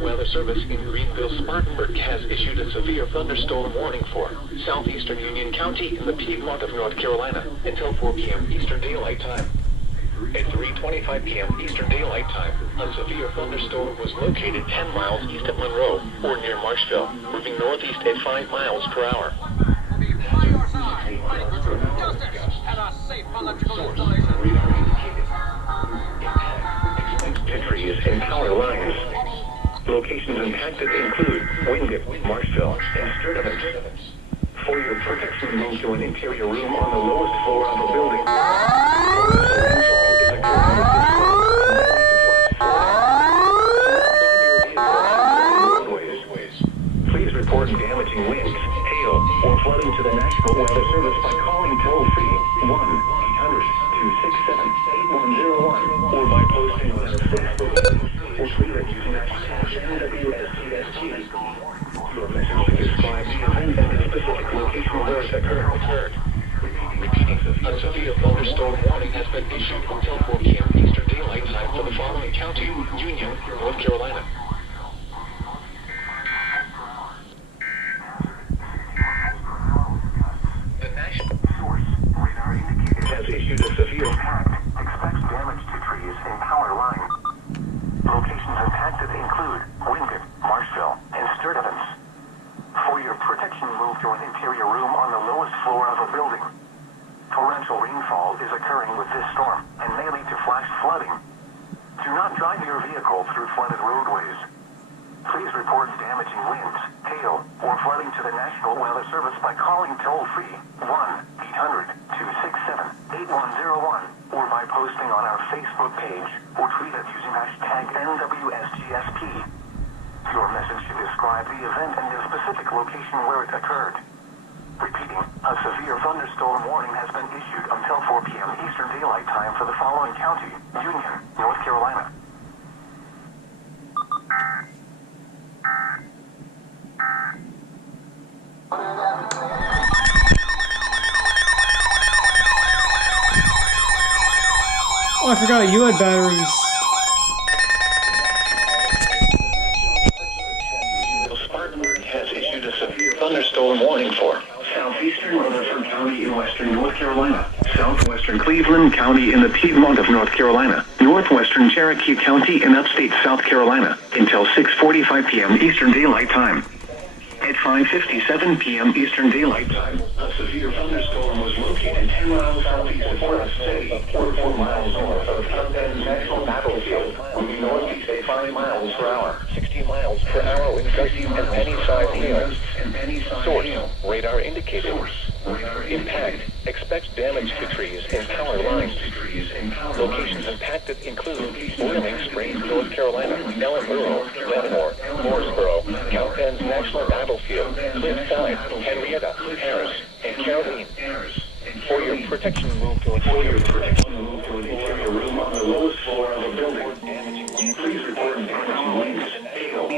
National Weather Service in Greenville-Spartanburg has issued a severe thunderstorm warning for southeastern Union County in the Piedmont of North Carolina until 4 p.m. Eastern Daylight Time. At 3:25 p.m. Eastern Daylight Time, a severe thunderstorm was located 10 miles east of Monroe, or near Marshville, moving northeast at 5 miles per hour. Trees and power lines. Locations impacted include Wingate, Marshville, and Sturtevant. For your protection, move to an interior room on the lowest floor of a building. Please report damaging winds, hail, or flooding to the National Weather Service by calling toll-free 1-800-267-8101 or by posting on our Facebook or tweet it using hashtag NWSTST. Your message should describe the event and the specific location where it occurred. Repeating, a severe thunderstorm warning has been issued until 4 p.m. Eastern Daylight Time for the following county: Union, North Carolina. The national source radar indicator has issued a severe impact. Expects damage to trees and power lines. Locations impacted include Wingate, Marshville, and Sturtevant. For your protection, move to an interior room on the lowest floor of a building. Torrential rainfall is occurring with this storm and may lead to flash flooding. Do not drive your vehicle through flooded roadways. Please report damaging winds, hail, or flooding to the National Weather Service by calling toll-free 1-800-267-8101 or by posting on our Facebook page or tweet it using hashtag NWSGSP. Your message should describe the event and the specific location where it occurred. Repeating, a severe thunderstorm warning has been issued until 4 p.m. Eastern Daylight Time for the following county: Union, North Carolina. Oh, I forgot you had batteries. Spartanburg has issued a severe thunderstorm warning for southeastern Rutherford County in western North Carolina, southwestern Cleveland County in the Piedmont of North Carolina, northwestern Cherokee County in upstate South Carolina, until 6:45 p.m. Eastern Daylight Time. At 5:57 p.m. Eastern Daylight Time, a severe thunderstorm was located 10 miles southeast of Forest City, or 4 miles north of Camden's National Battlefield, moving northeast at 5 miles per hour, 60 miles per hour with gusty and penny-sized hail. Source, radar indicated. Impact, expects damage to trees and power lines. Locations impacted include Boiling Springs, North Carolina, Ellenboro, Leavenworth, Mooresboro, Camden's National Battlefield, Cliffside, Henrietta, Harris, and Caroline. For your protection, move to an interior room on the lowest floor of a building. Please report damaging winds, hail,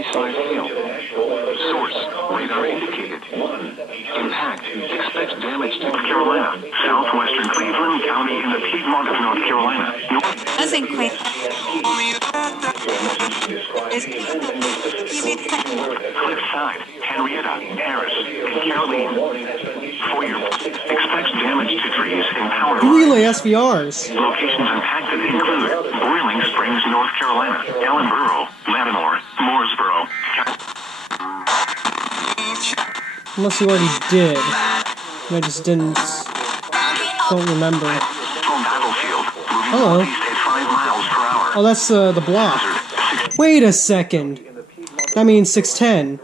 source, radar indicated. Impact, expects damage to North Carolina, southwestern Cleveland County in the Piedmont of North Carolina. Doesn't quite. Cliffside, Henrietta, Harris, and Caroline. For your expects damage to trees and power lines. Relay SVRs. Locations impacted include Boiling Springs, North Carolina, Ellenboro, Leavenworth, Mooresboro. Unless you already did. I just didn't. Don't remember. Hello. Oh, that's the block. Wait a second. That means 610.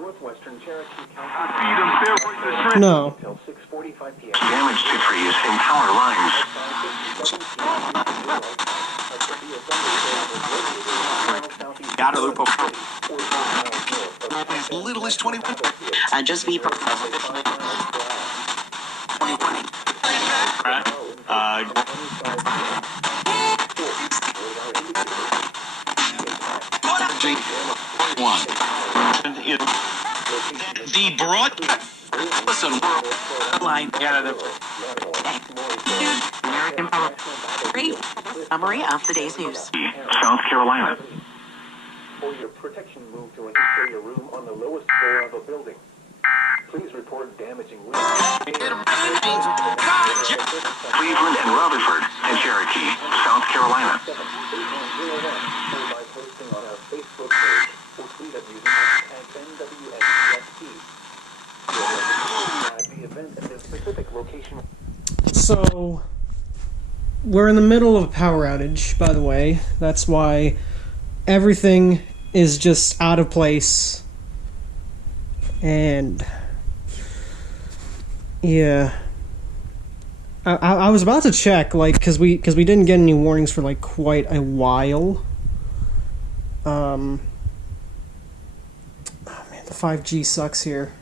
No. Damage to trees and power lines. Got a loop as little as 21. Just be 2020. One. The broad. Listen, line. American Power. Great summary of the day's news. South Carolina. For your protection, move to an interior room on the lowest floor of a building. Please report damaging winds. Cleveland and Rutherford and Cherokee, South Carolina. By posting on our Facebook page or tweet at using #NWSGSP. The event and the specific location. So, we're in the middle of a power outage, by the way. That's why everything is just out of place. And yeah, I was about to check, like, because we didn't get any warnings for like quite a while. Oh man, the 5G sucks here.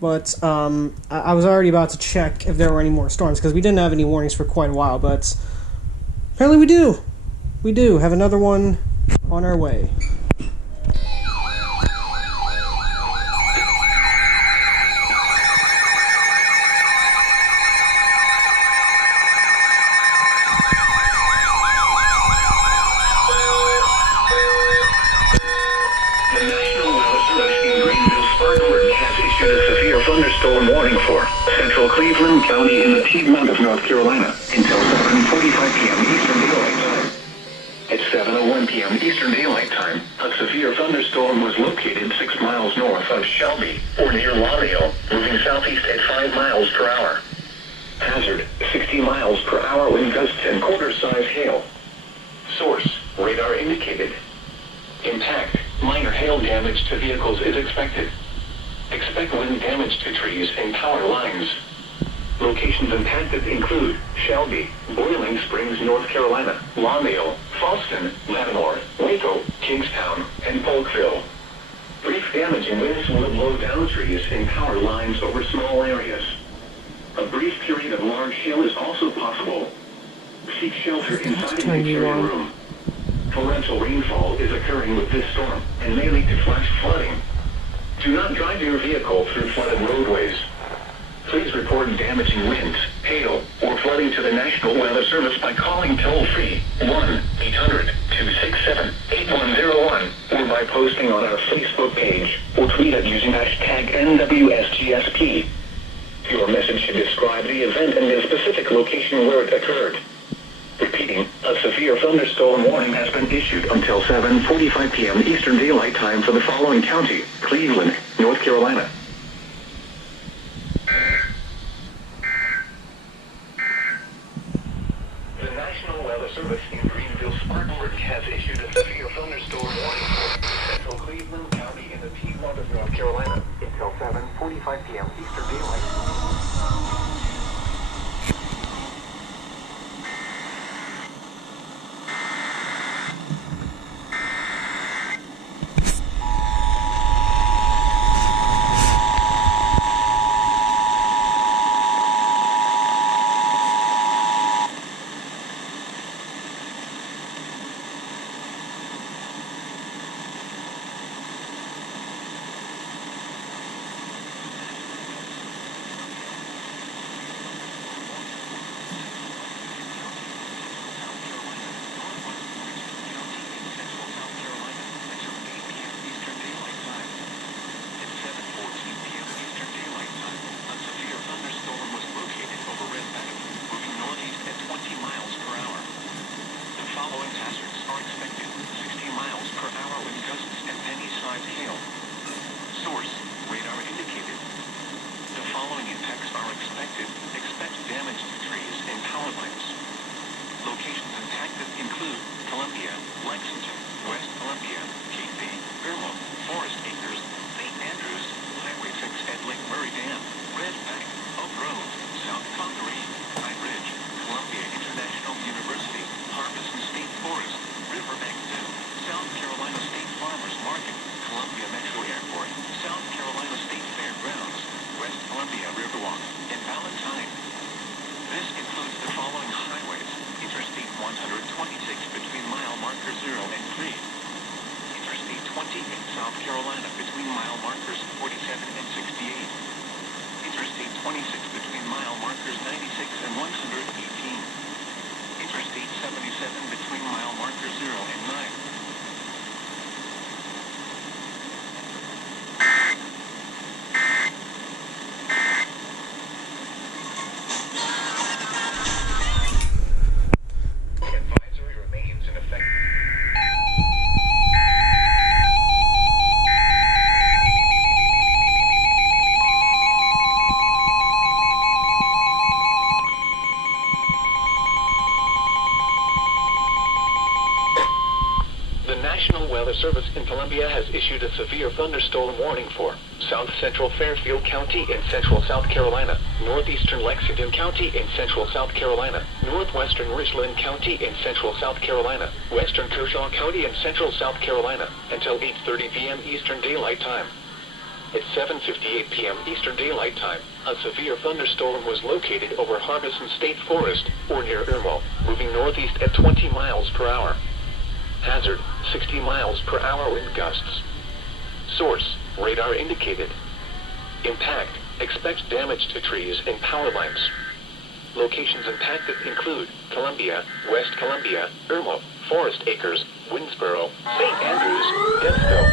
But I was already about to check if there were any more storms, because we didn't have any warnings for quite a while. But apparently we do. We do have another one on our way. Thunderstorm warning for central Cleveland County in the Piedmont of North Carolina until 7:45 p.m. Eastern Daylight Time. At 7:01 p.m. Eastern Daylight Time, a severe thunderstorm was located 6 miles north of Shelby, or near Lamio, moving southeast at 5 miles per hour. Hazard, 60 miles per hour wind gusts and quarter-size hail. Source, radar indicated. Impact, minor hail damage to vehicles is expected. Expect wind damage to trees and power lines. Locations impacted include Shelby, Boiling Springs, North Carolina, Lamio, Fallston, Lattimore, Waco, Kingstown, and Polkville. Brief damaging winds will blow down trees and power lines over small areas. A brief period of large hail is also possible. Seek shelter inside an interior room. Torrential rainfall is occurring with this storm and may lead to flash flooding. Do not drive your vehicle through flooded roadways. Please report damaging winds, hail, or flooding to the National Weather Service by calling toll-free 1-800-267-8101 or by posting on our Facebook page or tweet at using #NWSGSP. Your message should describe the event and the specific location where it occurred. Repeating, a severe thunderstorm warning has been issued until 7:45 p.m. Eastern Daylight Time for the following county: Cleveland, North Carolina. The National Weather Service in Greenville-Spartanburg has issued a severe thunderstorm warning for central Cleveland County in the Piedmont of North Carolina until 7:45 p.m. Eastern Daylight Time. Service in Columbia has issued a severe thunderstorm warning for South Central Fairfield County in central South Carolina, northeastern Lexington County in central South Carolina, northwestern Richland County in central South Carolina, western Kershaw County in central South Carolina, until 8:30 p.m. Eastern Daylight Time. At 7:58 p.m. Eastern Daylight Time, a severe thunderstorm was located over Harbison State Forest, or near Irmo, moving northeast at 20 miles per hour. Hazard, 60 miles per hour wind gusts. Source, radar indicated. Impact, expect damage to trees and power lines. Locations impacted include Columbia, West Columbia, Irmo, Forest Acres, Winnsboro, St. Andrews, Dennisville,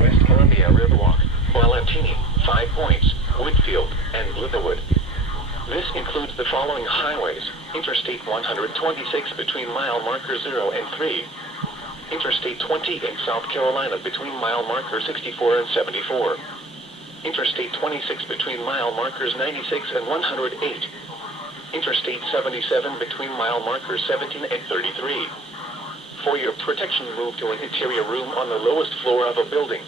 West Columbia Riverwalk, Valentini, 5 Points, Woodfield, and Litherwood. This includes the following highways: Interstate 126 between mile marker 0 and 3. Interstate 20 in South Carolina between mile marker 64 and 74. Interstate 26 between mile markers 96 and 108. Interstate 77 between mile markers 17 and 33. For your protection, move to an interior room on the lowest floor of a building.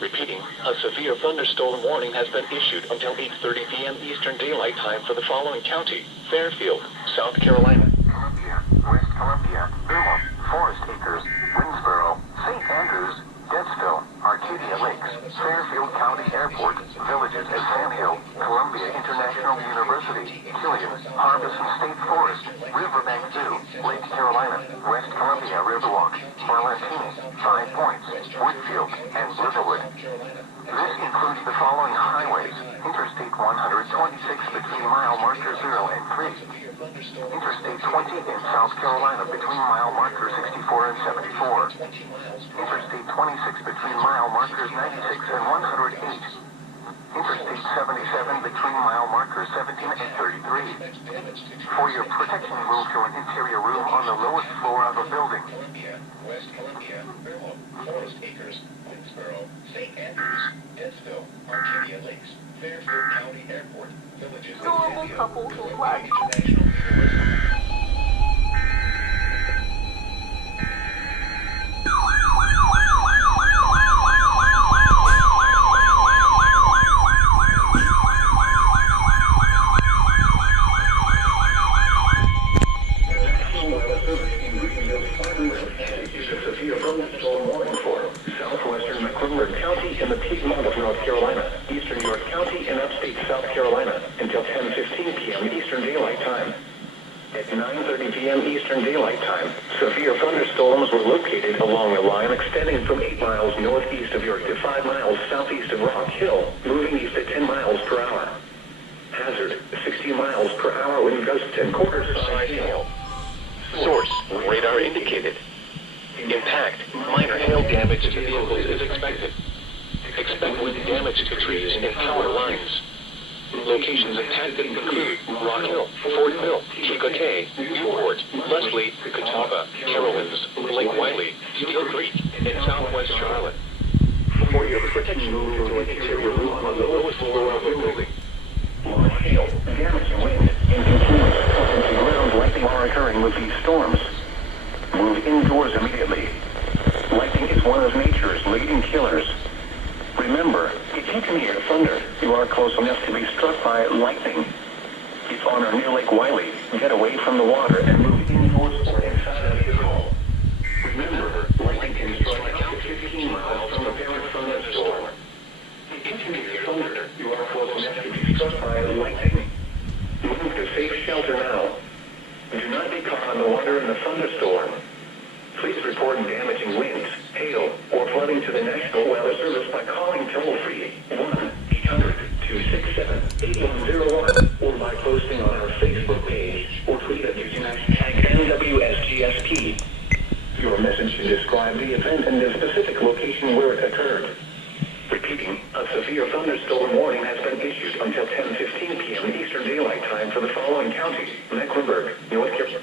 Repeating, a severe thunderstorm warning has been issued until 8:30 p.m. Eastern Daylight Time for the following county: Fairfield, South Carolina, Columbia, West Columbia, Irmo, Forest Acres, Winnsboro, St. Andrews, Dennisville, Arcadia Lakes, Fairfield County Airport, Villages at Sand Hill, Columbia International University, Killian, Harbison State Forest, Riverbank Zoo, Lake Carolina, West Columbia Riverwalk, Valentini, 5 Points, Woodfield, and Litherwood. This includes the following highways: Interstate 126 between mile marker 0 and 3. Interstate 20 in South Carolina between mile markers 64 and 74. Interstate 26 between mile markers 96 and 108. Interstate 77 between mile markers 17 and 33. For your protection, move to an interior room on the lowest floor of a building. West Columbia, Irmo, Forest Acres, Winnsboro, St. Andrews, Dennisville, Arcadia Lakes, Fairfield County Airport, Villages at Sand Hill, Columbia International University. In the Piedmont of North Carolina, eastern York County, and upstate South Carolina until 10:15 p.m. Eastern Daylight Time. At 9:30 p.m. Eastern Daylight Time, severe thunderstorms were located along a line extending from 8 miles northeast of York to 5 miles southeast of Rock Hill, moving east at 10 miles per hour. Hazard, 60 miles per hour wind gusts and quarter-size hail. Source, radar indicated. Impact, minor hail damage to vehicles is expected. Expect wind damage to trees and power lines. Locations impacted include Rock Hill, Fort Mill, Chicote, Newport, Leslie, Catawba, Carowinds, Lake Wiley, Steel Creek, and Southwest Charlotte. For your protection, move to an interior room on the lowest floor of the building. Large hail, damaging wind, and continuous to ground lightning are occurring with these storms. Move indoors immediately. Lightning is one of nature's leading killers. Remember, if you can hear thunder, you are close enough to be struck by lightning. If on or near Lake Wiley, get away from the water and move indoors or inside of your home. Remember, lightning can strike up to 15 miles from the parent thunderstorm. If you can hear thunder, you are close enough to be struck by lightning. Move to safe shelter now. Do not be caught on the water in the thunderstorm. Please report damaging winds, hail, or flooding to the National Weather Service by calling toll-free 1-800-267-8101 or by posting on our Facebook page or tweet us using hashtag NWSGSP. Your message should describe the event and the specific location where it occurred. Repeating, a severe thunderstorm warning has been issued until 10:15 p.m. Eastern Daylight Time for the following counties: Mecklenburg, North Carolina.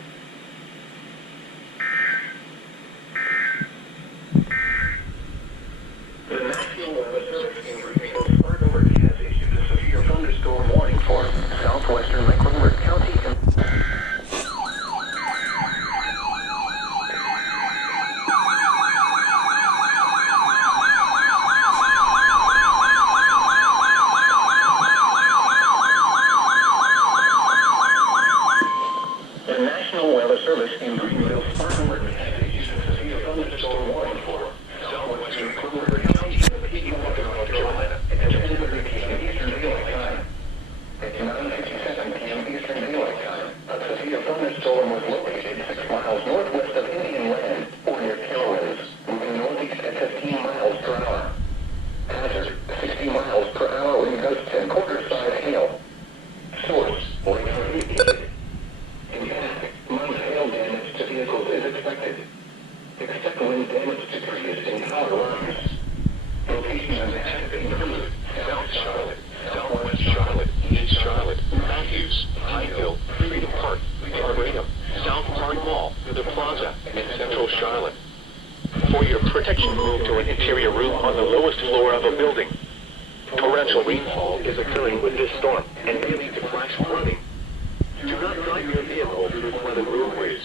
The National Weather Service in Greenville, Spartanburg has issued a severe Service in Greenville, Spartanburg has issued a severe thunderstorm warning for southwestern Cleveland County in the Piedmont of North Carolina at 10:30 p.m. Eastern Daylight Time. At 9:57 p.m. Eastern Daylight Time, a severe thunderstorm was located 6 miles northwest of Indian Land, or near Carowinds, moving northeast at 15 miles per hour. Hazard, 60 miles per hour wind gusts and quarter-size hail. Source, radar indicated. Impact, minor hail damage to vehicles is expected. Expect wind damage to trees and power lines. Locations and active include South Charlotte, Southwest Charlotte, East Charlotte, Matthews, Pineville, Freedom Park, Arboretum, South Park Mall, the Plaza, and Central Charlotte. For your protection, move to an interior room on the lowest floor of a building. Torrential rainfall is occurring with this storm and may lead to flash flooding. Do not drive your vehicle through flooded roadways.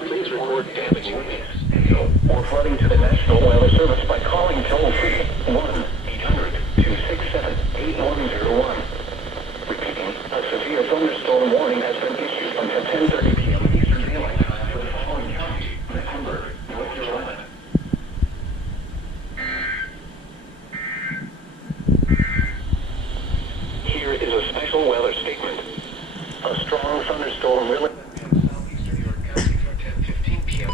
Please report damaging winds, hail, or flooding to the National Weather Service by calling toll-free 1-800-267-8101. Repeating, a severe thunderstorm warning has been issued until 10:30 p.m. Eastern Daylight Time for the following county: Mecklenburg, North Carolina. Here is a special weather statement. A strong thunderstorm will...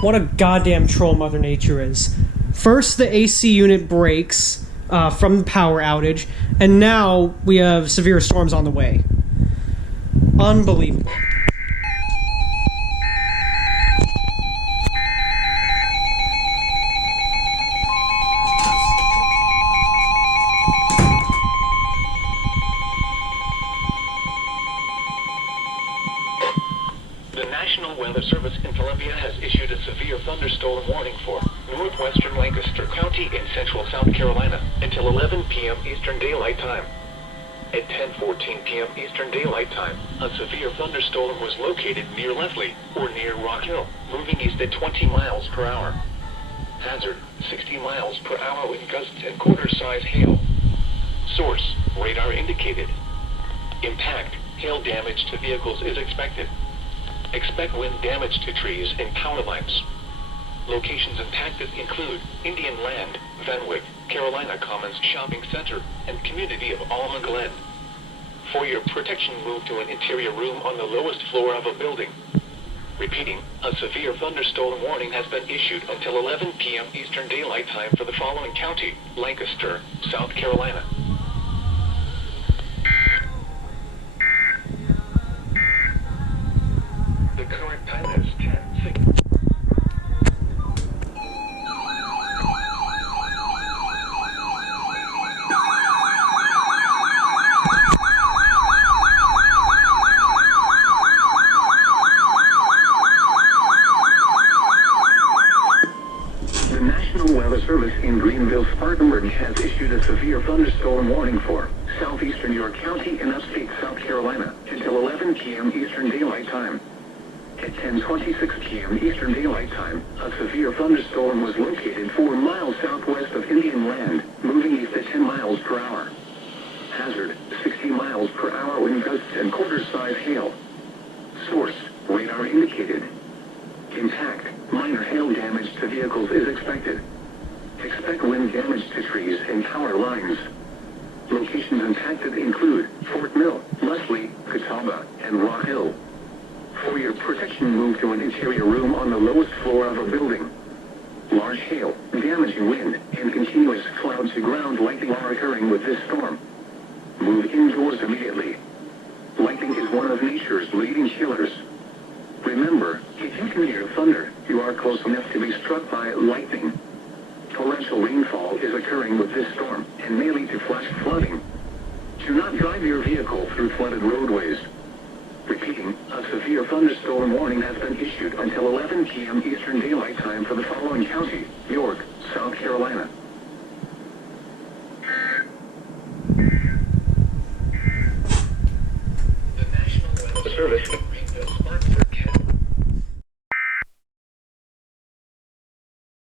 What a goddamn troll Mother Nature is. First, the AC unit breaks from the power outage, and now we have severe storms on the way. Unbelievable. The National Weather Service in Columbia has issued a severe thunderstorm warning for northwestern Lancaster County in central South Carolina until 11 p.m. Eastern Daylight Time. At 10:14 p.m. Eastern Daylight Time, a severe thunderstorm was located near Leslie, or near Rock Hill, moving east at 20 miles per hour. Hazard, 60 miles per hour wind gusts and quarter-size hail. Source, radar indicated. Impact, hail damage to vehicles is expected. Expect wind damage to trees and power lines. Locations impacted include Indian Land, Fenwick, Carolina Commons Shopping Center, and community of Alma Glen. For your protection, move to an interior room on the lowest floor of a building. Repeating, a severe thunderstorm warning has been issued until 11 p.m. Eastern Daylight Time for the following county: Lancaster, South Carolina. The current time is 10:06. The National Weather Service in Greenville, Spartanburg has issued a severe thunderstorm warning for southeastern York County and upstate South Carolina until 11 p.m. Eastern Daylight Time. At 10:26 p.m. Eastern Daylight Time, a severe thunderstorm was located 4 miles southwest of Indian Land, moving east at 10 miles per hour. Hazard, 60 miles per hour wind gusts and quarter-size hail. Source, radar indicated. Impact, minor hail damage to vehicles is expected. Expect wind damage to trees and power lines. Locations impacted include Fort Mill, Leslie, Catawba, and Rock Hill. For your protection, move to an interior room on the lowest floor of a building. Large hail, damaging wind, and continuous cloud-to-ground lightning are occurring with this storm. Move indoors immediately. Lightning is one of nature's leading killers. Remember, if you can hear thunder, you are close enough to be struck by lightning. Torrential rainfall is occurring with this storm and may lead to flash flooding. Do not drive your vehicle through flooded roadways. Repeating, a severe thunderstorm warning has been issued until 11 p.m. Eastern Daylight Time for the following county: York, South Carolina.